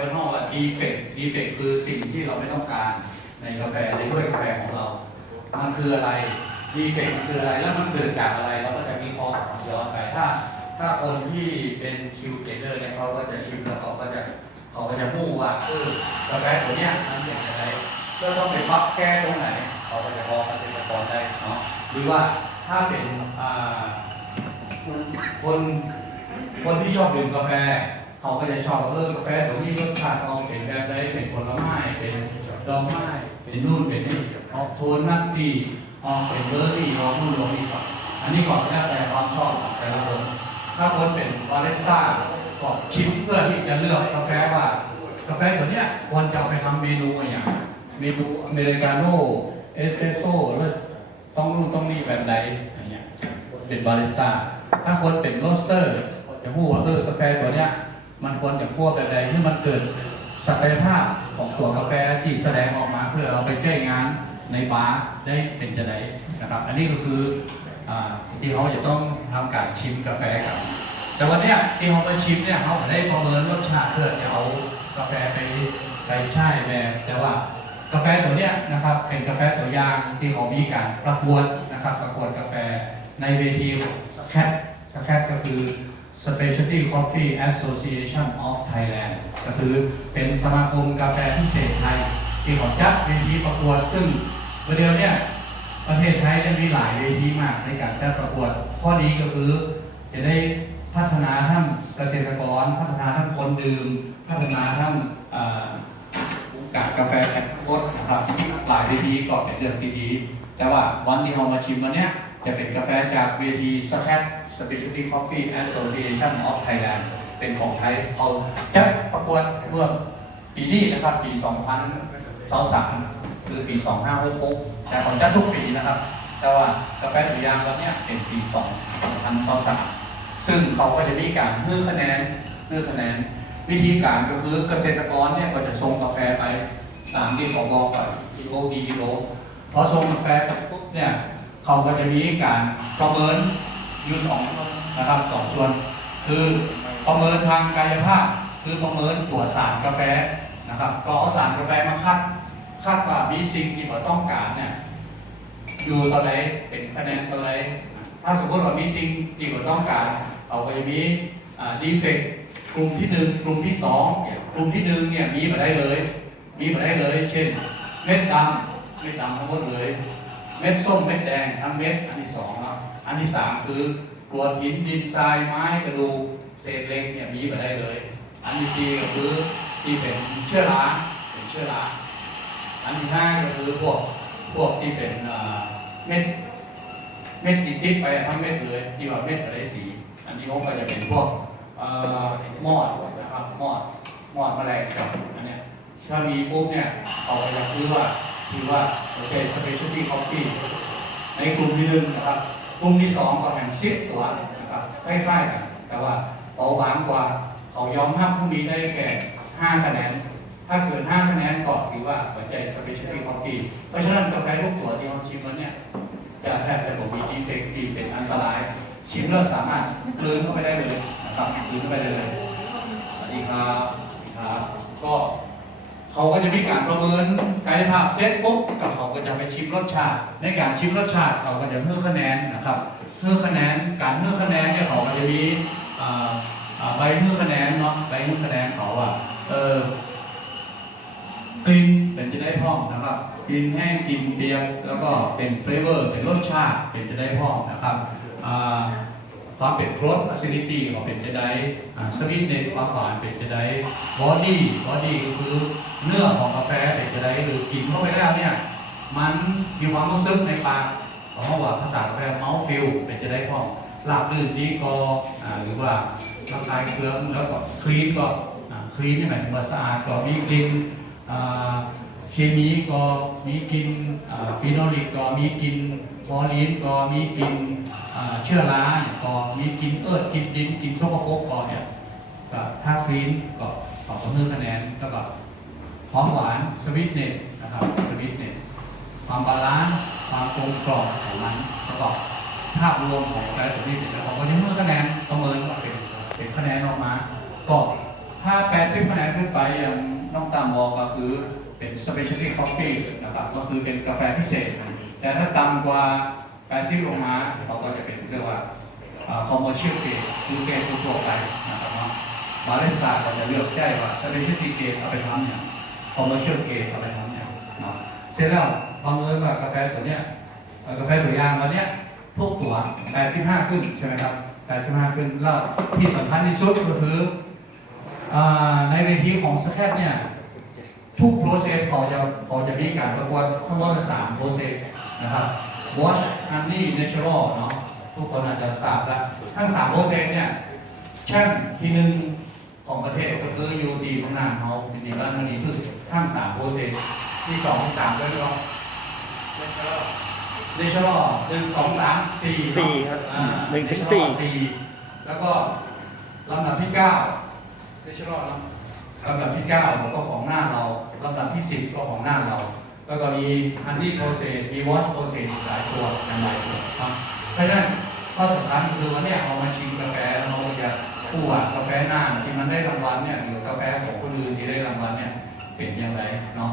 บนห้องว่าดีเฟกดีเฟกคือสิ่งที่เราไม่ต้องการในกาแฟในถ้วยกาแฟของเรา มันคืออะไรดีเฟกมันคืออะไรแล้วมันเกิดจากอะไรเราก็จะมีข้อย้อนไปถ้า ถ้าคนที่เป็นชิลเกเตอร์เนี่ยเขาก็จะชิมแล้วเขาก็จะเขาก็จะมู่ว่าเออกาแฟตัวเนี้ยมันเป็นอะไรก็ต้องไปพักแก้ตรงไหนเขาก็จะบอกเกษตรกรได้เนาะหรือว่าถ้าเป็นอ่าคนคนที่ชอบดื่มกาแฟ เขาก็จะชอบเออกาแฟตัวนี้รสชาติออกเป็นแบบใดเป็นผลไม้เป็นดอกไม้เป็นนู่นเป็นนี่ออกโทนนัตตี้ออกเป็นเบอร์รี่ออกนู่นออกนี่ก่อนอันนี้ก่อนแล้วแต่ความชอบแต่ละคนถ้าคนเป็นบาริสต้าก็ชิมเพื่อที่จะเลือกกาแฟว่ากาแฟตัวเนี้ยควรจะเอาไปทำเมนูอะไรอย่างเมนูอเมริกาโน่เอสเปรสโซ่หรือต้องนู่นต้องนี่แบบใดอย่างเงี้ยเป็นบาริสต้าถ้าคนเป็นโรสเตอร์จะพูดว่าเออกาแฟตัวเนี้ย มันควรจะคั่วแบบใดที่มันเกิดศักยภาพของตัวกาแฟที่แสดงออกมาเพื่อเอาไปใช้งานในบาร์ได้เป็นจะไดนะครับ อันนี้ก็คืออที่เขาจะต้องทำการชิมกาแฟกันแต่วันนี้ที่เขามาชิมเนี่ยเขาได้ประเมินรสชาติเพื่อจะเอากาแฟไปไปใช่แบบแต่ว่ากาแฟตัวเนี้ยนะครับเป็นกาแฟตัวอย่างที่เขามีการประกวดนะครับประกวดกาแฟในเวทีแคทแคทก็คือ Specialty Coffee Association of Thailand ก็คือเป็นสมาคมกาแฟพิเศษไทย ที่เขาจัดเวทีประกวด ซึ่งประเดี๋ยวเนี่ยประเทศไทยจะมีหลายเวทีมากในการจัดประกวด ข้อดีก็คือจะได้พัฒนาทั้งเกษตรกร พัฒนาทั้งคนดื่ม พัฒนาทั้งเอ่อกากาแฟแข่งรถนะครับหลายเวทีก็เป็นเรื่องที่ดีแต่ว่าวันที่เรามาชิมวันเนี้ยจะเป็นกาแฟจากเวที s c a t Specialty Coffee Association of Thailand เป็นของไทยเขาจัดประกวดเมื่อปีนี้นะครับ ปี 2023คือปี 2566แต่ของจัดทุกปีนะครับ แต่ว่ากาแฟตัวยางวันเนี้ยเป็นปี 2023ซึ่งเขาก็จะมีการเพื่อคะแนนเพื่อคะแนน วิธีการก็คือเกษตรกรเนี่ยก็จะส่งกาแฟไปตามที่เขาบอกไปกิโลดีกิโลพอส่งกาแฟปุ๊บเนี่ยเขาก็จะมีการประเมิน อยู่สองนะครับสองส่วน คือประเมินทางกายภาพ คือประเมินตัวสารกาแฟนะครับ ก็เอาสารกาแฟมาคัดคัดว่ามีสิ่งที่เราต้องการเนี่ยอยู่ตัวไหนเป็นคะแนนตัวไหนถ้าสมมติว่ามีสิ่งที่เราต้องการเอาไปมีดีเฟกต์กลุ่มที่หนึ่งกลุ่มที่สองเนี่ยกลุ่มที่หนึ่งเนี่ยมีมาได้เลย มีมาได้เลย เช่น เม็ดดำเม็ดดำทั้งหมดเลย เม็ดส้มเม็ดแดงทั้งเม็ดอันที่สองครับ อันที่สามคือกรวดหินดินทรายไม้กระดูกเศษเหล็กเนี่ยมีมาได้เลย อันที่สี่ก็คือที่เป็นเชื้อราเป็นเชื้อราอันที่ห้าก็คือพวกพวกที่เป็นเม็ดเม็ดติดติดไปทั้งเม็ดเลยที่ว่าเม็ดอะไรสี อันนี้เขาก็จะเป็นพวกเอ่อมอดนะครับมอดมอดแมลงกับอันเนี้ยถ้ามีปุ๊บเนี่ยเขาก็จะคือว่าคือว่าโอเคสเปเชียลตี้คอฟฟี่ในกลุ่มที่หนึ่งนะครับ กลุ่มที่สองก็แห่งซิปตัวนะครับคล้ายๆกันแต่ว่าเบาหวานกว่าเขายอมรับผู้นี้ได้แค่ห้าคะแนน ถ้าเกิน5คะแนนก่อนถือว่าหัวใจ specialty coffee เพราะฉะนั้นกาแฟทุกตัวที่เราชิมแล้วเนี่ยจะแทบจะบอกมีดีเฟกตีเป็นอันตราย ชิมแล้วสามารถกลืนเข้าไปได้เลยนะครับกลืนเข้าไปได้เลยสวัสดีครับ เขาก็จะมีการประเมินกายภาพเสร็จปุ๊บกับเขาก็จะไปชิมรสชาติ ในการชิมรสชาติเขาก็จะเพิ่มคะแนนนะครับเพิ่มคะแนนการเพิ่มคะแนนเนี่ยเขาก็จะมีใบเพิ่มคะแนนเนาะใบเพิ่มคะแนนเขาอะเออกลิ่นเป็นจะได้พ้อมนะครับกลิ่นแห้งกลิ่นเปียกแล้วก็เป็นเฟลเวอร์เป็นรสชาติเป็นจะได้พ้อมนะครับ ความเป็นครส acidity ก็เป็นจะได้สวิตเนความหวานเป็นจะได้บอดี้บอดี้ก็คือเนื้อของกาแฟเป็นจะได้หรือกินเข้าไปแล้วเนี่ยมันมีความรู้สึกในปากเพราะว่าภาษากาแฟเมาส์ฟิลเป็นจะได้พร้อมหลาบลื่นดีก็อ่าหรือว่าระคายเคืองแล้วก็คลีนก็คลีนนี่หมายถึงว่าสะอาดก็มีกลิ่นเคมีก็มีกลินอ่าฟีโนลิกก็มีกลิน พอลีนก็มีกลินอ่าเชื้อราก็มีกลินเอิร์ดกลินดินกลินโซกโปรกก็เนี่ยก็ถ้าคลีนก็ขอเพิ่มคะแนนแล้วก็หอมหวานสวิตเนตนะครับสวิตเนตความบาลานซ์ความกลมกล่อมของมันแล้วก็ภาพรวมของแต่ละตัวนี้เป็นของก็จะเพิ่มคะแนนประเมินว่าเป็นเป็นคะแนนออกมา ก็ถ้า 80 คะแนนขึ้นไปอย่างน้องตามบอกก็คือเป็น specialty coffee นะครับก็คือเป็นกาแฟพิเศษ แต่ถ้าต่ำกว่า 80 ลงมาเขาก็จะเป็นเรียกว่า commercial grade คือเกรดทั่วไปนะครับเนาะบาริสต้าก็จะเลือกได้ว่า specialty grade เอาไปทำเนี่ย commercial grade เอาไปทำเนี่ยเนาะเสร็จแล้วบังเอิญว่ากาแฟตัวเนี้ยกาแฟตัวยางวันเนี้ยทุกตัว 85 ขึ้นใช่ไหมครับ 85 ขึ้นแล้วที่สำคัญที่สุดก็คือในเวทีของสแคปเนี่ยทุกโปรเซสเขาจะเขาจะมีการประกวดทั้งหมดสามโปรเซส นะครับ Wash Honey Natural เนาะทุกคนอาจจะทราบแล้วทั้งสามโปรเซสเนี่ยแชมป์ที่หนึ่งของประเทศก็คือยูดีของนานเขาจริงๆแล้วมันดีที่สุดทั้งสามโปรเซสที่สองที่สามด้วยก็ Natural หนึ่งสองสามสี่สี่ครับอ่าหนึ่งถึง Natural สี่สี่แล้วก็ลำดับที่เก้า Natural เนาะลำดับที่9ก็ของหน้าเราลำดับที่10ก็ของหน้าเรา แล้วก็มีฮันดี้โปรเซสมีวอชโปรเซสหลายตัวอย่างหลายตัวครับเพราะฉะนั้นข้อสำคัญคือวันเนี้ยเรามาชิมกาแฟแล้วเราจะพูดว่ากาแฟหน้าที่มันได้รางวัลเนี่ยหรือกาแฟของคนอื่นที่ได้รางวัลเนี่ยเป็นอย่างไรเนาะ